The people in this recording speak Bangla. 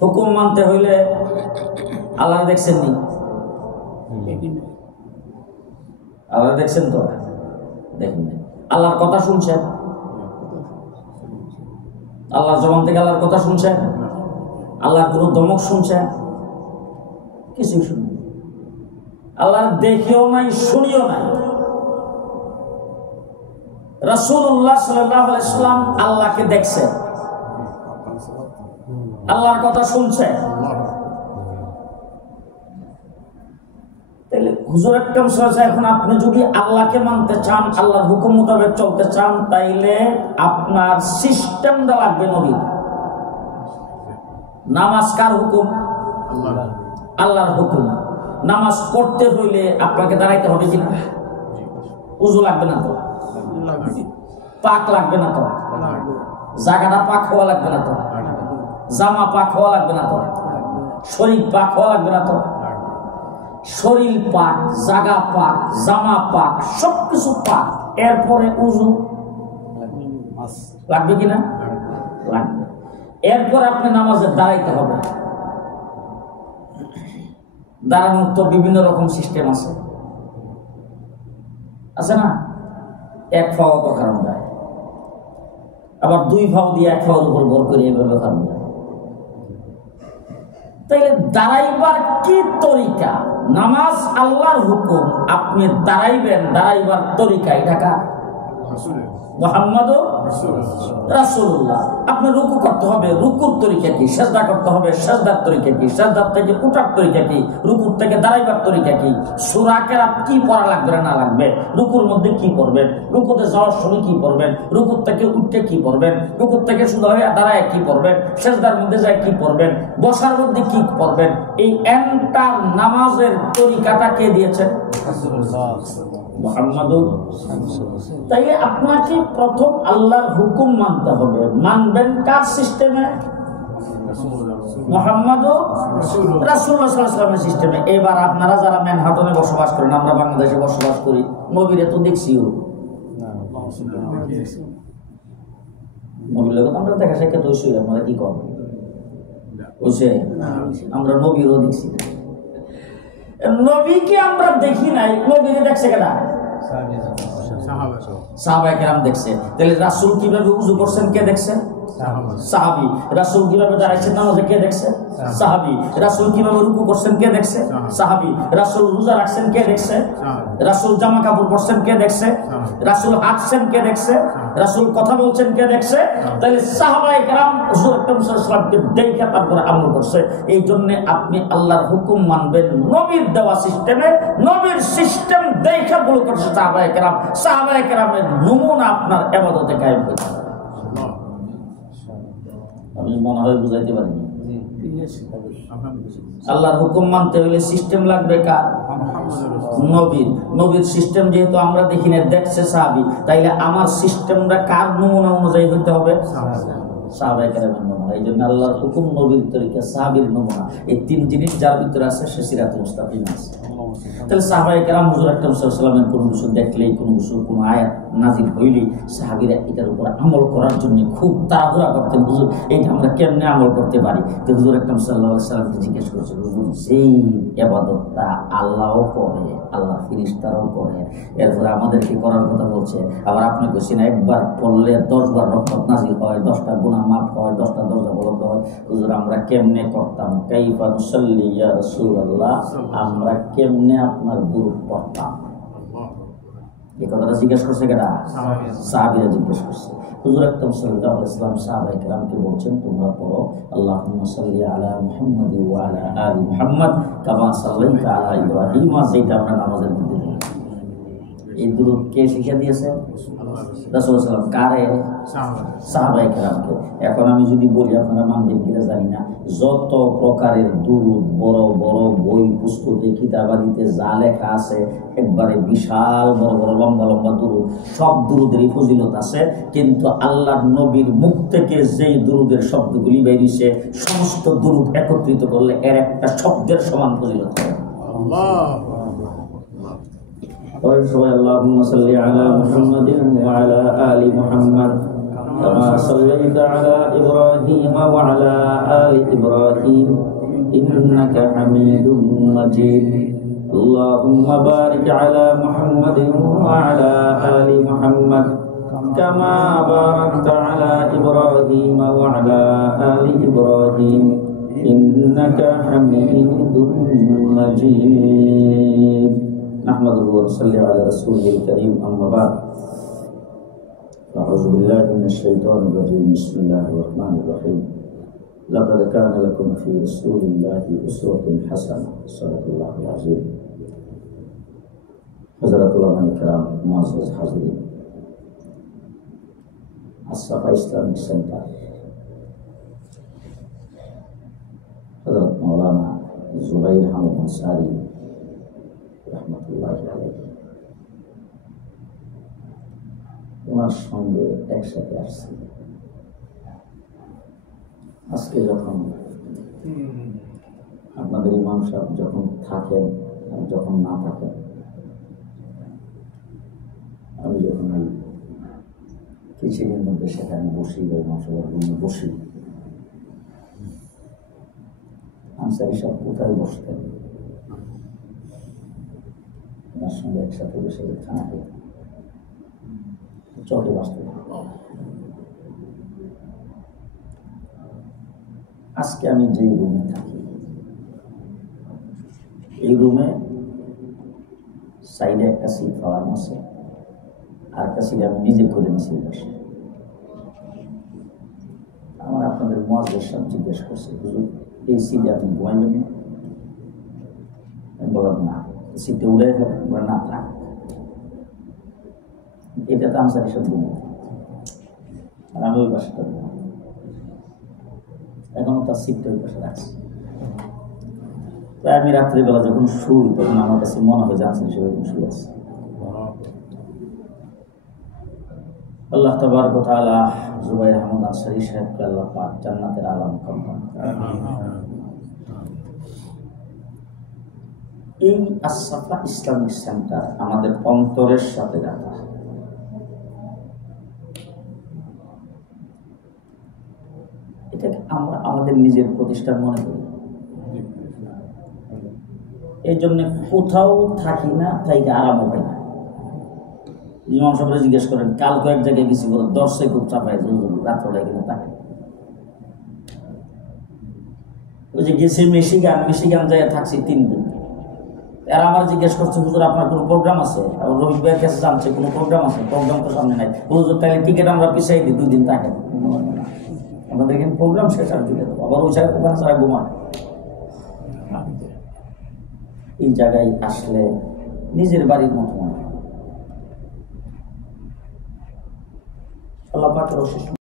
হুকুম মানতে হইলে আল্লাহ দেখছেন নি? আল্লাহ দেখছেন তো? দেখেন আল্লাহর কথা শুনছেন? আল্লাহর জবান থেকে আল্লাহর কথা শুনছেন? আল্লাহর কোনো ধমক শুনছেন? কিছুই শুনি। আল্লাহ দেখিও নাই, শুনিও নাই। রাসূলুল্লাহ সাল্লাল্লাহু আলাইহি ওয়াসাল্লাম আল্লাহকে দেখছে, আল্লাহর কথা শুনছে। তাহলে হুজুর আকরাম সাল্লাল্লাহু আলাইহি ওয়াসাল্লাম, এখন আপনি যদি আল্লাহকে মানতে চান, আল্লাহর হুকুম মোতাবেক চলতে চান, তাইলে আপনার সিস্টেমটা লাগবে নবীর। নামাজ কার হুকুম? আল্লাহর হুকুম। নামাজ পড়তে হইলে আপনাকে দাঁড়াইতে হবে কিনা? উযু লাগবে না তো? পাক লাগবে না তো? জায়গাটা পাক হওয়া লাগবে না তো? জামা পাক হওয়া লাগবে না তো? শরীর পাক হওয়া লাগবে না তো? শরীর পাক, জায়গা পাক, জামা পাক, সবকিছু পাক, এরপরে উযু লাগবে কিনা? লাগবে। এরপর আপনি নামাজে দাঁড়াইতে হবে। দাঁড়ানোর তো বিভিন্ন রকম সিস্টেম আছে, আছে না? এক ফাও তো কারণ যায়, আবার দুই ফাও দিয়ে এক ফাওয়ার উপর ভর করে এভাবে কারণ যায়। তাইলে দাঁড়াইবার কি তরিকা? নামাজ আল্লাহর হুকুম, আপনি দাঁড়াইবেন, দাঁড়াইবার তরিকা এটা কার? মুহাম্মদুর রাসূলুল্লাহ। আপনি রুকু করতে হবে, রুকুর তরিকা কি? সিজদা করতে হবে, সিজদার তরিকা কি? সিজদার থেকে উঠার তরিকা কি? রুকুর থেকে দাঁড়াইবার তরিকা কি? সূরা কেরাত কি পড়া লাগবে না লাগবে? রুকুর মধ্যে কি পড়বেন? রুকুতে যাওয়ার সময় কি পড়বেন? রুকুর থেকে উঠতে কি পড়বেন? রুকুর থেকে সোজা হয়ে দাঁড়ায় কি পড়বেন? সিজদার মধ্যে যায় কি পড়বেন? বসার মধ্যে কি পড়বেন? এই এন্টার নামাজের তরিকাটা কে দিয়েছেন? মুহাম্মাদুর। তাইলে আপনাকে প্রথম আল্লাহর হুকুম মানতে হবে। মানবেন কার সিস্টেমে? মুহাম্মাদুর রাসূলুল্লাহ সাল্লাল্লাহু আলাইহি ওয়াসাল্লামের সিস্টেমে। এবার আপনারা যারা ম্যানহাটনে বসবাস করেন, আমরা বাংলাদেশে বসবাস করি, নবীরে তো দেখছিও, নবীর লোক আমরা দেখা সাক্ষাৎ হইছি, আমরা কি করব? হইছে আমরা নবীরও দেখছি না। নবীকে আমরা দেখি নাই, নবীকে দেখছে কেনা? সাহাবায়ে কেরাম দেখছে। তাহলে রাসূল কিভাবে ওযু করছেন কে দেখছে? সাহাবী। রাসূল কিভাবে দাঁড়াইছেন নামাজে কে দেখছে? সাহাবী। রাসূল কিভাবে রুকু করছেন কে দেখছে? সাহাবী। রাসূল রোজা রাখছেন কে দেখছে? রাসূল জামা কাপড় পরছেন কে দেখছে? রাসূল হাঁটছেন কে দেখছে? রাসূল কথা বলছেন কে দেখছে? তাহলে সাহাবায়ে কেরাম হুজুর আকরাম সাল্লাল্লাহু আলাইহি ওয়াসাল্লামকে দেখে তারপরে আমল করছে। এই জন্য আপনি আল্লাহর হুকুম মানবেন নবীর দেওয়া সিস্টেমে। নবীর সিস্টেম দেখে ভুল করছে সাহাবায়ে কেরাম। সাহাবায়ে কেরামের নমুনা আপনার ইবাদতে কায়েম হয়েছে। আমি মনে হয় বুঝাইতে পারিনি। আল্লাহর হুকুম মানতে হলে সিস্টেম লাগবে কার? নবীর। নবীর সিস্টেম যেহেতু আমরা দেখি না, দেখছে সাহাবী, তাইলে আমার সিস্টেমটা কার নমুনা অনুযায়ী হইতে হবে? সাহাবায়ে কেরামের নমুনা। এই জন্য আল্লাহর হুকুম, নবীর তরিকা, সাহাবীর নমুনা, এই তিন জিনিস যার ভিতরে আছে সে সিরাতুল মুস্তাকিম আছে। তাহলে সাহাবায়ে কেরাম হুজুর আকরাম সাল্লাল্লাহু আলাইহি ওয়াসাল্লামের কোনো কিছু দেখলেই, কোনো কিছু, কোনো আয়াত নাযিল হইলেই সাহাবীরা এটার উপর আমল করার জন্য খুব তাড়াহুড়া করতেন। হুজুর এইটা আমরা কেমনে আমল করতে পারি? তো হুজুর আকরাম সাল্লাল্লাহু আলাইহি ওয়াসাল্লামকে জিজ্ঞেস করেছেন, হুজুর যেই ইবাদতটা আল্লাহও করে, আল্লাহ ফেরেশতারাও করে, এরপরে আমাদেরকে করার কথা বলছে, আবার আপনি কইছেন একবার পড়লে 10 বার রহমত নাযিল হয়, 10টা গুনাহ মাফ হয়, 10টা দরজা বন্ধ হয়। হুজুর আমরা কেমনে করতাম? কাইফা নুসাল্লি ইয়া রাসূলুল্লাহ, আমরা কেমনে আপনার দুরূদ পড়তাম? এই কথাটা জিজ্ঞেস করছে কেনা? সাহাবীরা জিজ্ঞেস করছে। হুজুর আকরাম সাল্লাল্লাহু আলাইহি ওয়াসাল্লাম সাহাবায়ে কেরামকে বলছেন, তোমরা পড়ো আল্লাহুম্মা সাল্লি আলা মুহাম্মাদ ওয়া আলা আলি মুহাম্মাদ কামা সাল্লাইতা আলা ইব্রাহিম। যেটা আমরা নামাজের মধ্যে পড়ি। এই দুরূদ কে শিখিয়ে দিয়েছে? রাসূলুল্লাহ সাল্লাল্লাহু আলাইহি ওয়াসাল্লাম। কারে? সাহাবায়ে কেরামকে। এখন আমি যদি বলি আপনারা মানবেন কিনা জানি না, যত প্রকারের দুরূদ, বড় বড় বই পুস্তকে কিতাবাদিতে যা লেখা আছে, একবারে বিশাল বড় বড় লম্বা লম্বা দুরূদ, সব দুরূদেরই ফজিলত আছে। কিন্তু আল্লাহর নবীর মুখ থেকে যেই দুরূদের শব্দগুলি বেরিয়েছে, সমস্ত দুরূদ একত্রিত করলে এর একটা শব্দের সমান ফজিলত হয়। সবাই আল্লাহুম্মা সাল্লি আলা মুহাম্মাদিন ওয়া আলা আলি মুহাম্মাদ كما صليت على إبراهيم وعلى آل إبراهيم إنك حميد مجيد اللهم بارك على محمد وعلى آل محمد كما باركت على إبراهيم وعلى آل إبراهيم إنك حميد مجيد نحمده ونصلي على رسوله الكريم أما بعد أعوذ بالله من الشيطان الرجيم بسم الله الرحمن الرحيم لقد كان لكم في رسول الله أسوة حسنة صدق الله العظيم حضرات علماء الكرام معزز حاضرين الصفا ইসলামিক সেন্টার হযরত মাওলানা জুবাইর আহমদ আনসারী রাহমাতুল্লাহি আলাইহি ওনার সঙ্গে একসাথে আসছি আজকে যখন আপনাদের ইমাম সাহেব যখন থাকেন যখন না থাকেন আমি যখন কিছুদিন মধ্যে সেখানে বসি বা ইমাম সাহেবের রুমে বসি আনসারী সব কোথায় বসতেন ওনার সঙ্গে একসাথে বসে খানা খেতে চোখে বাঁচতে আজকে আমি যে রুমে থাকি এই রুমে সাইডে একটা সিট ফালানো আছে আর একটা সিট আমি নিজে করে নিয়েছি বসে আমার আপনাদের মুয়াজ্জিজ সাহেব জিজ্ঞেস করছে হুজুর এই সিটে আপনি ঘুমাইবেন না আমি বললাম না সিটে উড়ে যাবে না থাক এটা তো আনসারী সব ঘুমিয়ে আর আমি ওই পাশে এখনো তার সিটটা ওই পাশে রাখছি তাই আমি রাত্রিবেলা যখন শুই তখন আমার কাছে মনে হয় যে আনসারী সব এরকম শুয়ে আছে আল্লাহ তাবারক ওয়া তাআলা জুবাইর আহমদ আনসারী সাহেবকে আল্লাহ পাক জান্নাতের আলা মুকাম দান এই আস-সাফা ইসলামিক সেন্টার আমাদের অন্তরের সাথে রাখা এটাকে আমরা আমাদের নিজের প্রতিষ্ঠান মনে করি এই জন্য কোথাও থাকি না তাই আরামও পাই না ইমাম সাহেবরা জিজ্ঞেস করেন কাল কয়েক জায়গায় গেছি বলে দর্শে খুব চাপায় রাত্রটায় কিন্তু থাকে ওই যে গেছি মিশিগান জায়গায় থাকছি 3 দিন এরা আমার জিজ্ঞেস করছে হুজুর আপনার কোনো প্রোগ্রাম আছে রবি ভাইয়ের কাছে জানছে কোনো প্রোগ্রাম আছে প্রোগ্রাম তো সামনে নাই হুজুর তাহলে টিকিট আমরা পিছাই দিই 2 দিন থাকে আমাদের এখানে প্রোগ্রাম শেষ আর দিলে আবার ওই জায়গায় ওখানে সারা ঘুমায় এই জায়গায় আসলে নিজের বাড়ির মতো মনে হয় আল্লাহ পাকের অশেষ